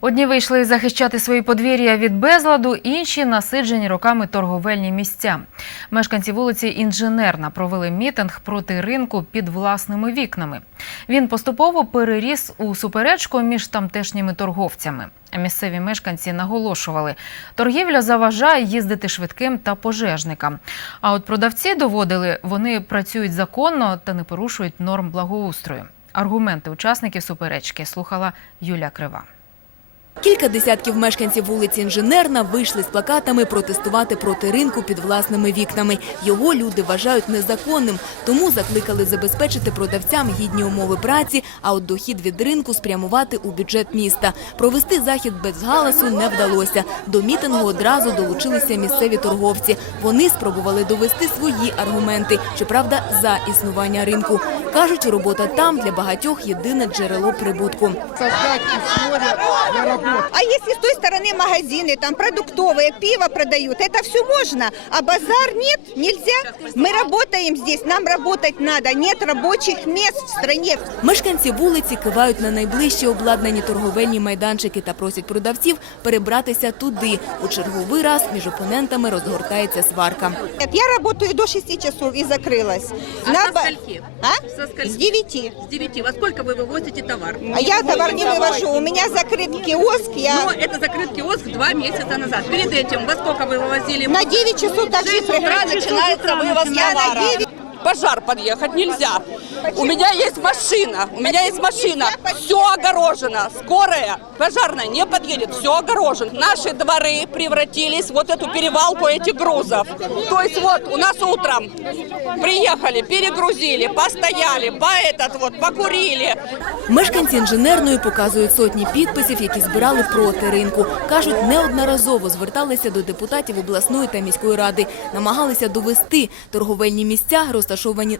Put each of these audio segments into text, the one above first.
Одні вийшли захищати свої подвір'я від безладу, інші насиджені роками торговельні місця. Мешканці вулиці Інженерна провели мітинг проти ринку під власними вікнами. Він поступово переріс у суперечку між тамтешніми торговцями. Місцеві мешканці наголошували, торгівля заважає їздити швидким та пожежникам. А от продавці доводили, вони працюють законно та не порушують норм благоустрою. Аргументи учасників суперечки слухала Юля Крива. Кілька десятків мешканців вулиці Інженерна вийшли з плакатами протестувати проти ринку під власними вікнами. Його люди вважають незаконним, тому закликали забезпечити продавцям гідні умови праці, а от дохід від ринку спрямувати у бюджет міста. Провести захід без галасу не вдалося. До мітингу одразу долучилися місцеві торговці. Вони спробували довести свої аргументи, щоправда, за існування ринку. Кажуть, робота там для багатьох єдине джерело прибутку. создать условия для. А если с той стороны магазины, там продуктовые, пиво продают, это все можно. А базар нет, нельзя. Мы работаем здесь, нам работать надо. Нет рабочих мест в стране. Мешканці вулиці кивають на найближчі обладнані торговельні майданчики та просять продавців перебратися туди. У черговий раз між опонентами розгортається сварка. Нет, Я работаю до 6 часов и закрылась. А На со ба- скольки? А? Со скольки? С 9. С 9. Во сколько вы вывозите товар? А я товар не вывожу. У меня закрыт киоск. Но Я это закрыт киоск два месяца назад. Перед этим во сколько вы вывозили? на 9 часов так В 6 утра начинается вывоз Я на товара. 9. пожар подъехать нельзя. У меня есть машина, у меня есть машина, все огорожено. Скорая, пожарная не подъедет, все огорожено. Наши дворы превратились в вот эту перевалку этих грузов. То есть вот у нас утром приехали, перегрузили, постояли, по этот вот, покурили. Мешканці інженерної показують сотні підписів, які збирали проти ринку. Кажуть, неодноразово зверталися до депутатів обласної та міської ради, намагалися довести торговельні місця, розташовані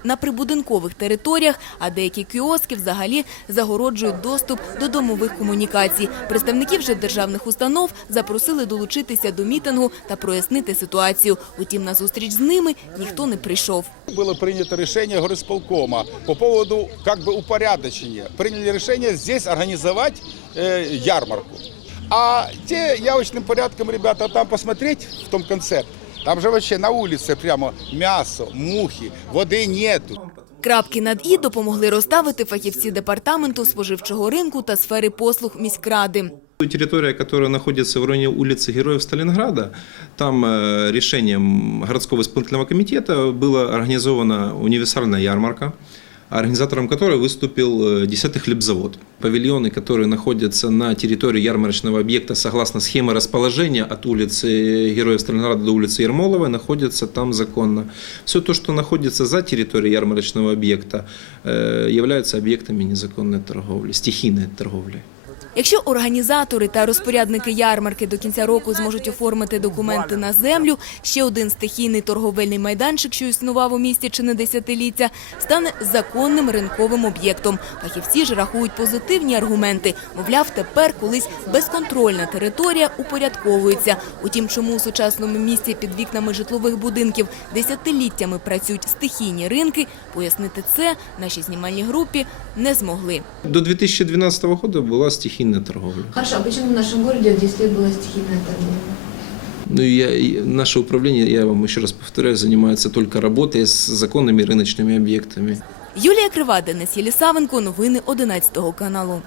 на прибудинкових територіях, а деякі кіоски взагалі загороджують доступ до домових комунікацій. Представників же державних установ запросили долучитися до мітингу та прояснити ситуацію. Утім, на зустріч з ними ніхто не прийшов. Было принято решение горисполкома по поводу как бы упорядочения. Приняли решение здесь организовать э, ярмарку. А те явочным порядком, ребята, там посмотреть в том конце, там же вообще на улице прямо мясо, мухи, воды нету. Крапки над «і» допомогли розставити фахівці департаменту споживчого ринку та сфери послуг міськради. Территория, которая находится в районе улицы Героев Сталинграда, там э, решением городского исполнительного комитета была организована универсальная ярмарка, организатором которой выступил э, 10-й хлебзавод. Павильоны, которые находятся на территории ярмарочного объекта согласно схеме расположения от улицы Героев Сталинграда до улицы Ермоловой, находятся там законно. Все то, что находится за территорией ярмарочного объекта, э, является объектами незаконной торговли, стихийной торговли. Якщо організатори та розпорядники ярмарки до кінця року зможуть оформити документи на землю, ще один стихійний торговельний майданчик, що існував у місті чи не десятиліття, стане законним ринковим об'єктом. Фахівці ж рахують позитивні аргументи. Мовляв, тепер колись безконтрольна територія упорядковується. Утім, чому у сучасному місті під вікнами житлових будинків десятиліттями працюють стихійні ринки, пояснити це нашій знімальній групі не змогли. До 2012 года была стихийная торговля. Хорошо, а почему в нашем городе 10 лет была стихийная торговля? Ну, я, и наше управление, я вам еще раз повторяю, занимается только работой с законными рыночными объектами. Юлія Крива, Денис Єлісавенко. Новини 11 каналу.